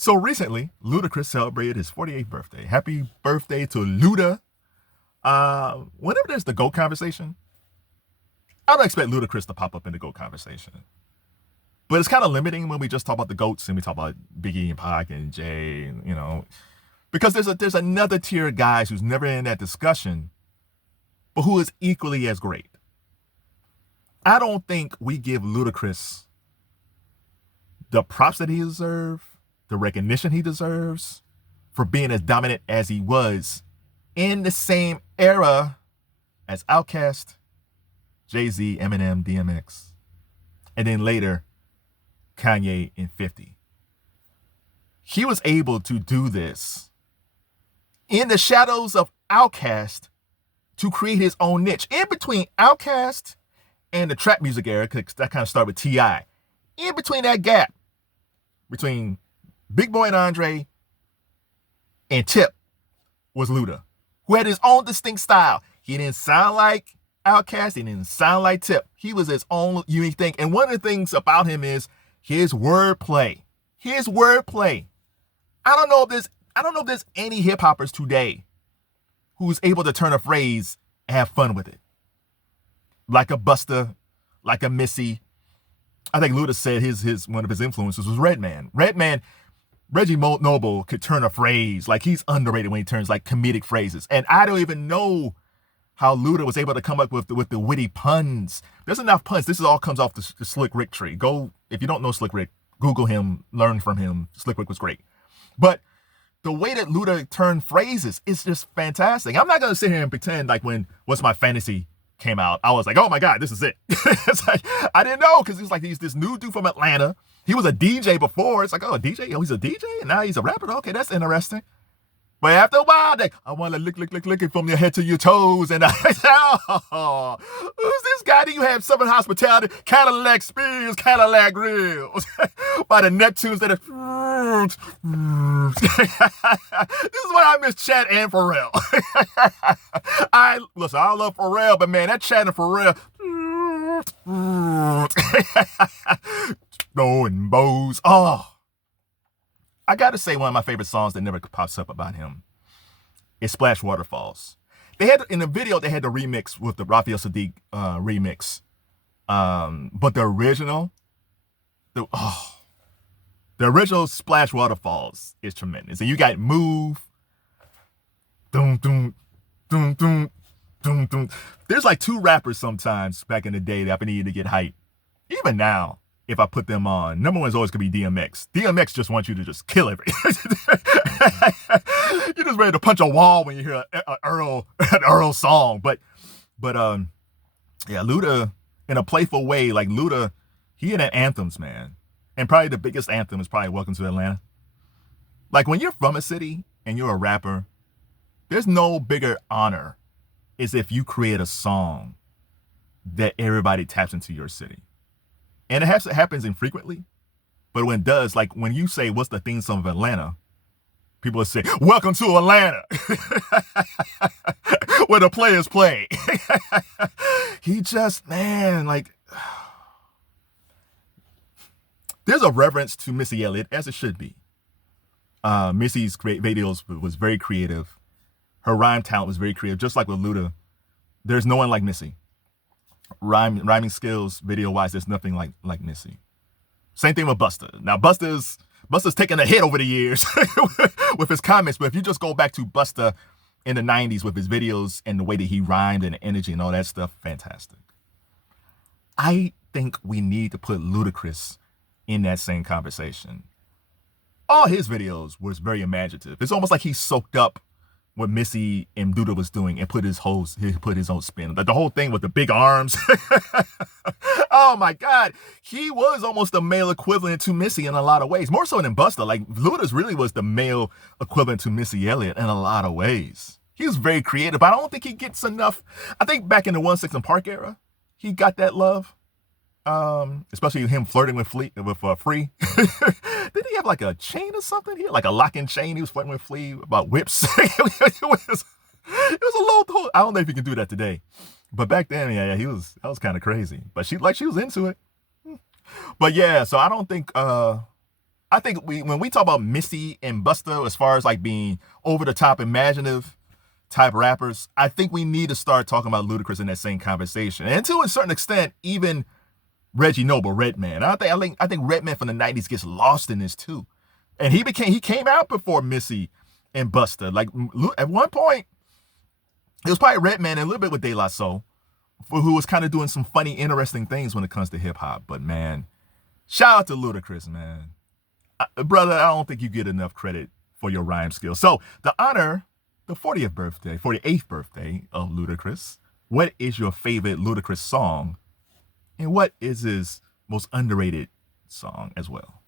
So recently, Ludacris celebrated his 48th birthday. Happy birthday to Luda. Whenever there's the GOAT conversation, I don't expect Ludacris to pop up in the GOAT conversation. But it's kind of limiting when we just talk about the GOATs and we talk about Biggie and Pac and Jay, and, because there's another tier of guys who's never in that discussion, but who is equally as great. I don't think we give Ludacris the props that he deserves, the recognition he deserves for being as dominant as he was in the same era as Outkast, Jay-Z, Eminem, DMX, and then later Kanye and 50. He was able to do this in the shadows of Outkast to create his own niche. In between Outkast and the trap music era, because that kind of started with T.I., in between that gap, between Big Boy and Andre and Tip, was Luda, who had his own distinct style. He didn't sound like Outkast. He didn't sound like Tip. He was his own unique thing. And one of the things about him is his wordplay. His wordplay. I don't know if there's any hip hoppers today who's able to turn a phrase and have fun with it. Like a Busta, like a Missy. I think Luda said his one of his influences was Redman. Reggie Noble could turn a phrase. Like, he's underrated when he turns like comedic phrases. And I don't even know how Luda was able to come up with the witty puns. There's enough puns. This all comes off the Slick Rick tree. Go, if you don't know Slick Rick, Google him, learn from him. Slick Rick was great. But the way that Luda turned phrases is just fantastic. I'm not going to sit here and pretend like when What's My Fantasy came out, I was like, oh my God, this is it. It's like, I didn't know, because he's like, he's this new dude from Atlanta. He was a DJ before. It's like, oh, a DJ? Oh, he's a DJ? And now he's a rapper? Okay, that's interesting. But after a while, I want to lick it from your head to your toes. And oh, who's this guy? Do you have Southern Hospitality, Cadillac Grillz by the Neptunes that are... This is why I miss Chad and Pharrell. I love Pharrell, but man, that Chad and Pharrell... Throwing bows. Oh, I gotta say, one of my favorite songs that never pops up about him is Splash Waterfalls. They had, in the video, they had the remix with the Raphael Sadiq remix. But the original Splash Waterfalls is tremendous. And you got Move. Doom, doom, doom, doom, doom, doom. There's like two rappers sometimes back in the day that I needed to get hype. Even now, if I put them on, number one is always going to be DMX. DMX just wants you to just kill everything. You're just ready to punch a wall when you hear an Earl song. But yeah, Luda, in a playful way, like Luda, he had anthems, man. And probably the biggest anthem is probably Welcome to Atlanta. Like, when you're from a city and you're a rapper, there's no bigger honor is if you create a song that everybody taps into your city. And it happens infrequently, but when it does, like when you say, what's the theme song of Atlanta? People will say, welcome to Atlanta, where the players play. He just, man, like, there's a reverence to Missy Elliott, as it should be. Missy's great videos was very creative. Her rhyme talent was very creative, just like with Luda. There's no one like Missy. Rhyming skills, video-wise, there's nothing like Missy. Same thing with Busta. Now, Busta's taken a hit over the years with his comments, but if you just go back to Busta in the 90s with his videos and the way that he rhymed and the energy and all that stuff, fantastic. I think we need to put Ludacris in that same conversation. All his videos was very imaginative. It's almost like he soaked up what Missy and Luda was doing and put his own spin. Like the whole thing with the big arms. Oh my God. He was almost the male equivalent to Missy in a lot of ways. More so than Busta. Like, Luda's really was the male equivalent to Missy Elliott in a lot of ways. He was very creative, but I don't think he gets enough. I think back in the 1-6 and Park era, he got that love. Especially him flirting with Free. Did he have like a chain or something? He had like a lock-in chain. He was flirting with Flea about whips. It was a little. I don't know if he can do that today, but back then, yeah, that was kind of crazy. But she was into it. But yeah, so I don't think I think when we talk about Missy and Busta, as far as like being over the top, imaginative type rappers, I think we need to start talking about Ludacris in that same conversation, and to a certain extent, even Reggie Noble, Redman. I think Redman from the '90s gets lost in this too, and he came out before Missy and Busta. Like at one point, it was probably Redman and a little bit with De La Soul, who was kind of doing some funny, interesting things when it comes to hip hop. But man, shout out to Ludacris, man. Brother, I don't think you get enough credit for your rhyme skills. So to honor the 48th birthday of Ludacris, what is your favorite Ludacris song? And what is his most underrated song as well?